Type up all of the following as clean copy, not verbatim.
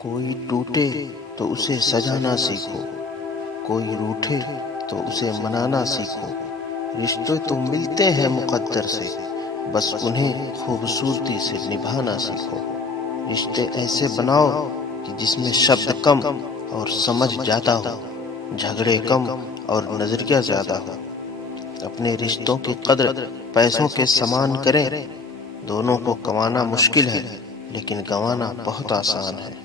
कोई टूटे तो उसे सजाना सीखो, कोई रूठे तो उसे मनाना सीखो। रिश्ते तो मिलते हैं मुकद्दर से, बस उन्हें खूबसूरती से निभाना सीखो। रिश्ते ऐसे बनाओ कि जिसमें शब्द कम और समझ ज्यादा हो, झगड़े कम और नजरिया ज्यादा हो। अपने रिश्तों की कद्र पैसों के समान करें। दोनों को कमाना मुश्किल है, लेकिन गंवाना बहुत आसान है।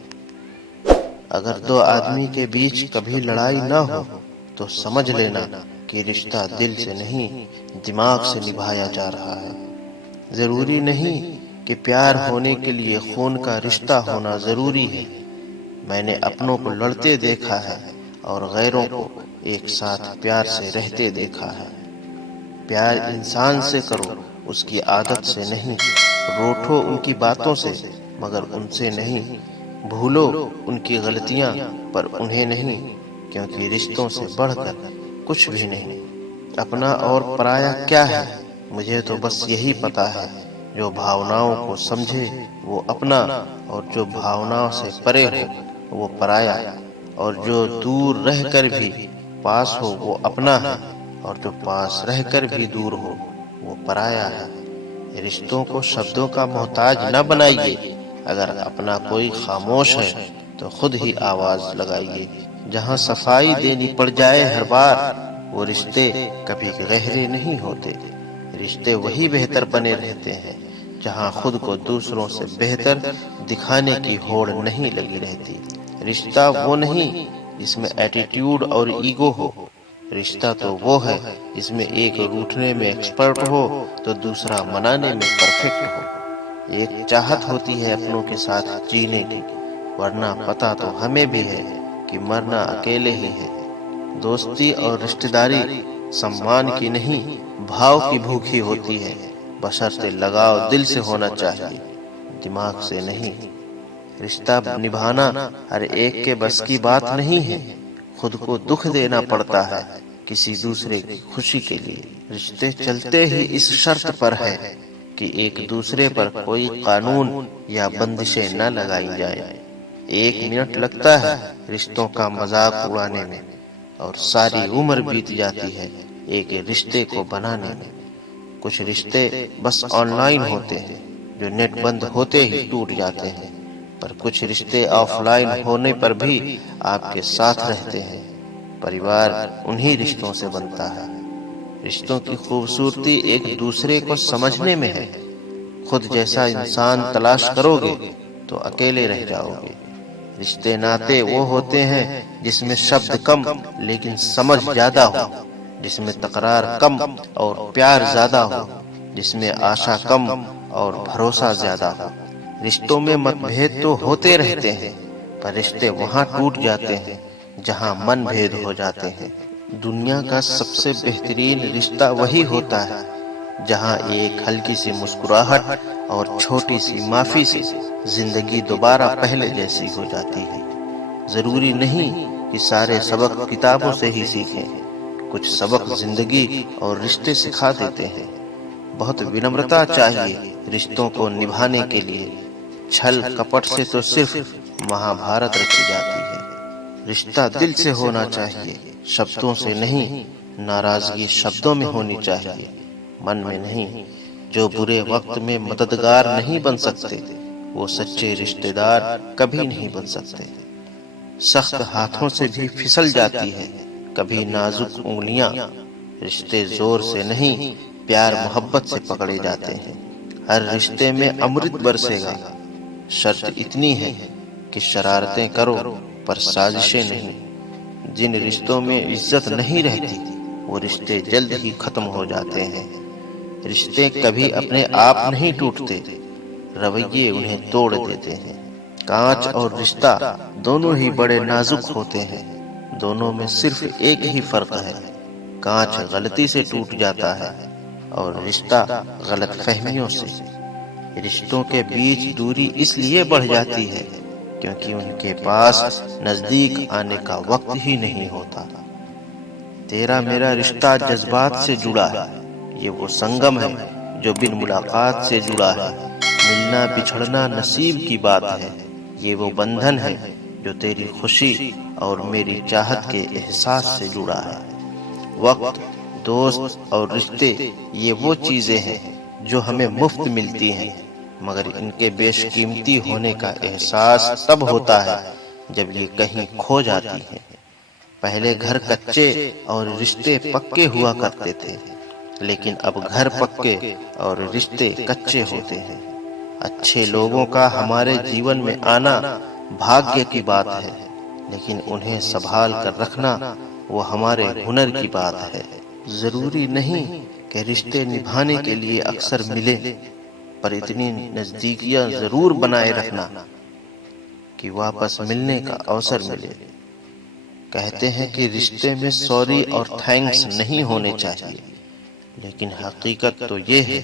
अगर दो आदमी के बीच कभी लड़ाई ना हो तो समझ लेना कि रिश्ता दिल से नहीं, दिमाग से निभाया जा रहा है। जरूरी नहीं कि प्यार होने के लिए खून का रिश्ता होना जरूरी है। मैंने अपनों को लड़ते देखा है और गैरों को एक साथ प्यार से रहते देखा है। प्यार इंसान से करो, उसकी आदत से नहीं। रूठो उनकी बातों से, मगर उनसे नहीं। भूलो उनकी गलतियां, पर उन्हें नहीं, क्योंकि रिश्तों से बढ़कर कुछ भी नहीं। अपना और पराया क्या है, मुझे तो बस यही पता है। जो भावनाओं को समझे वो अपना, और जो भावनाओं से परे हो वो पराया। और जो दूर रहकर भी पास हो वो अपना है, और जो पास रहकर भी दूर हो वो पराया है। रिश्तों को शब्दों का मोहताज न बनाइए। अगर अपना कोई खामोश है तो खुद ही आवाज लगाइए। जहाँ सफाई देनी पड़ जाए हर बार, वो रिश्ते कभी गहरे नहीं होते। रिश्ते वही बेहतर बने रहते हैं जहाँ खुद को दूसरों से बेहतर दिखाने की होड़ नहीं लगी रहती। रिश्ता वो नहीं जिसमें एटीट्यूड और ईगो हो। रिश्ता तो वो है जिसमें एक रूठने में एक्सपर्ट हो तो दूसरा मनाने में परफेक्ट हो। एक चाहत होती है अपनों के साथ जीने की, वरना पता तो हमें भी है कि मरना अकेले ही है। दोस्ती और रिश्तेदारी सम्मान की नहीं, भाव की भूखी होती है। बशर्ते लगाव दिल से होना चाहिए, दिमाग से नहीं। रिश्ता निभाना हर एक के बस की बात नहीं है। खुद को दुख देना पड़ता है किसी दूसरे की खुशी के लिए। रिश्ते चलते ही इस शर्त पर है कि एक दूसरे पर कोई कानून या बंदिशें न लगाई जाए। 1 मिनट लगता है रिश्तों का मजाक उड़ाने में, और सारी उम्र बीत जाती है एक रिश्ते को बनाने में। कुछ रिश्ते बस ऑनलाइन होते हैं, जो नेट बंद होते ही टूट जाते हैं। पर कुछ रिश्ते ऑफलाइन होने पर भी आपके साथ रहते हैं। परिवार उन्हीं रिश्तों से बनता है। रिश्तों की खूबसूरती एक दूसरे को समझने में है। खुद जैसा इंसान तलाश करोगे तो अकेले रह जाओगे। रिश्ते नाते वो होते हैं जिसमें शब्द कम लेकिन समझ ज्यादा हो, जिसमें तकरार कम और प्यार ज्यादा हो, जिसमें आशा कम और भरोसा ज्यादा हो। रिश्तों में मतभेद तो होते रहते हैं, पर रिश्ते वहाँ टूट जाते हैं जहाँ मन भेद हो जाते हैं। दुनिया का सबसे बेहतरीन रिश्ता वही होता है जहाँ एक हल्की सी मुस्कुराहट और छोटी सी माफी से जिंदगी दोबारा पहले जैसी हो जाती है। जरूरी नहीं कि सारे सबक किताबों से ही सीखें, कुछ सबक जिंदगी और रिश्ते सिखा देते हैं। बहुत विनम्रता चाहिए रिश्तों को निभाने के लिए। छल कपट से तो सिर्फ महाभारत रची जाती है। रिश्ता दिल से होना चाहिए, शब्दों से नहीं। नाराजगी शब्दों में होनी चाहिए, मन में नहीं। जो बुरे वक्त में मददगार नहीं बन सकते, वो सच्चे रिश्तेदार कभी नहीं बन सकते। सख्त हाथों से भी फिसल जाती है कभी नाजुक उंगलियां। रिश्ते जोर से नहीं, प्यार मोहब्बत से पकड़े जाते हैं। हर रिश्ते में अमृत बरसेगा, शर्त इतनी है कि शरारतें करो पर साजिशें नहीं। जिन रिश्तों में इज्जत नहीं रहती वो रिश्ते जल्द ही खत्म हो जाते हैं। रिश्ते कभी अपने आप नहीं टूटते, रवैये उन्हें तोड़ देते हैं। कांच और रिश्ता दोनों ही बड़े नाजुक होते हैं। दोनों में सिर्फ एक ही फर्क है, कांच गलती से टूट जाता है और रिश्ता गलत फहमियों से। रिश्तों के बीच दूरी इसलिए बढ़ जाती है क्योंकि उनके पास नजदीक आने का वक्त ही नहीं होता। तेरा मेरा रिश्ता जज्बात से जुड़ा है, ये वो संगम है जो बिन मुलाकात से जुड़ा है। मिलना बिछड़ना नसीब की बात है, ये वो बंधन है जो तेरी खुशी और मेरी चाहत के एहसास से जुड़ा है। वक्त, दोस्त और रिश्ते ये वो चीजें हैं जो हमें मुफ्त मिलती हैं, मगर इनके बेशकीमती होने का एहसास तब होता है जब ये कहीं खो जाती हैं। पहले घर कच्चे और रिश्ते पक्के हुआ करते थे, लेकिन अब घर पक्के और रिश्ते कच्चे होते हैं। अच्छे लोगों का हमारे जीवन में आना भाग्य की बात है, लेकिन उन्हें संभाल कर रखना वो हमारे हुनर की बात है। जरूरी नहीं कि रिश्ते निभाने के लिए अक्सर मिले, पर इतनी नजदीकियां जरूर बनाए रखना कि वापस मिलने का अवसर मिले। कहते हैं कि रिश्ते में सॉरी और थैंक्स नहीं होने चाहिए, लेकिन हकीकत तो ये है,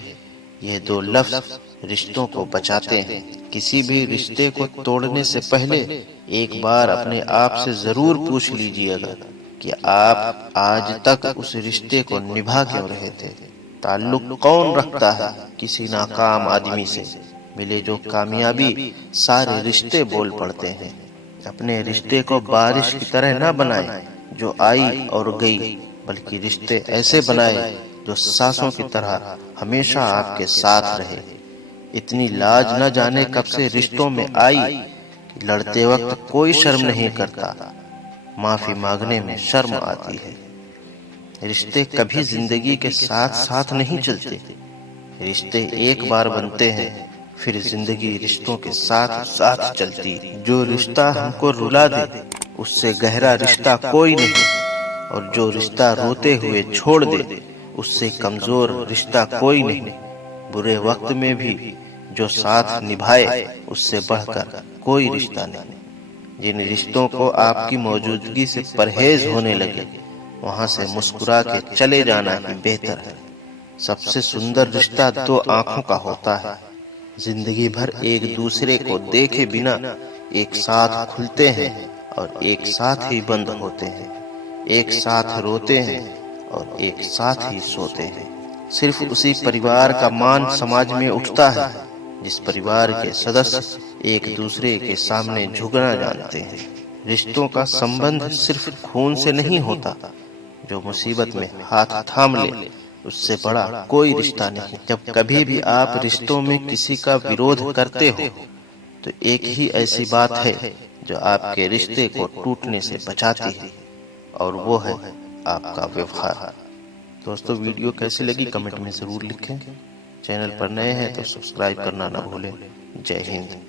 ये दो लफ्ज रिश्तों को बचाते हैं। किसी भी रिश्ते को तोड़ने से पहले एक बार अपने आप से जरूर पूछ लीजिएगा कि आप आज तक उस रिश्ते को निभा क्यों रहे थे। ताल्लुक कौन रखता है किसी नाकाम आदमी से? मिले जो कामयाबी सारे रिश्ते बोल पड़ते हैं। अपने रिश्ते को बारिश की तरह न बनाए जो आई और गई, बल्कि रिश्ते ऐसे बनाए जो सांसों की तरह हमेशा आपके साथ रहे। इतनी लाज न जाने कब से रिश्तों में आई कि लड़ते वक्त कोई शर्म नहीं करता, माफी मांगने में शर्म आती है। रिश्ते कभी जिंदगी के साथ साथ नहीं चलते। रिश्ते एक बार बनते हैं, फिर जिंदगी रिश्तों के साथ साथ चलती। जो रिश्ता हमको रुला दे उससे गहरा रिश्ता कोई नहीं, और जो रिश्ता रोते हुए छोड़ दे उससे कमजोर रिश्ता कोई नहीं। बुरे वक्त में भी जो साथ निभाए उससे बढ़कर कोई रिश्ता नहीं। जिन रिश्तों को आपकी मौजूदगी से परहेज होने लगे, वहां से मुस्कुरा के चले जाना ही बेहतर है। सबसे सुंदर रिश्ता दो आंखों का होता है। जिंदगी भर एक दूसरे को देखे बिना एक साथ खुलते हैं और एक साथ ही बंद होते हैं, एक साथ रोते हैं और एक साथ ही सोते हैं। सिर्फ उसी परिवार का मान समाज में उठता है जिस परिवार के सदस्य एक दूसरे के सामने झुकना जानते हैं। रिश्तों का संबंध सिर्फ खून से नहीं होता। जो मुसीबत में हाथ थाम ले उससे बड़ा कोई रिश्ता नहीं। जब कभी भी आप रिश्तों में किसी का विरोध करते हो तो एक ही ऐसी बात है जो आपके रिश्ते को टूटने से बचाती है, और वो है आपका व्यवहार। दोस्तों, वीडियो कैसी लगी कमेंट में जरूर लिखें। चैनल पर नए हैं तो सब्सक्राइब करना ना भूलें। जय हिंद।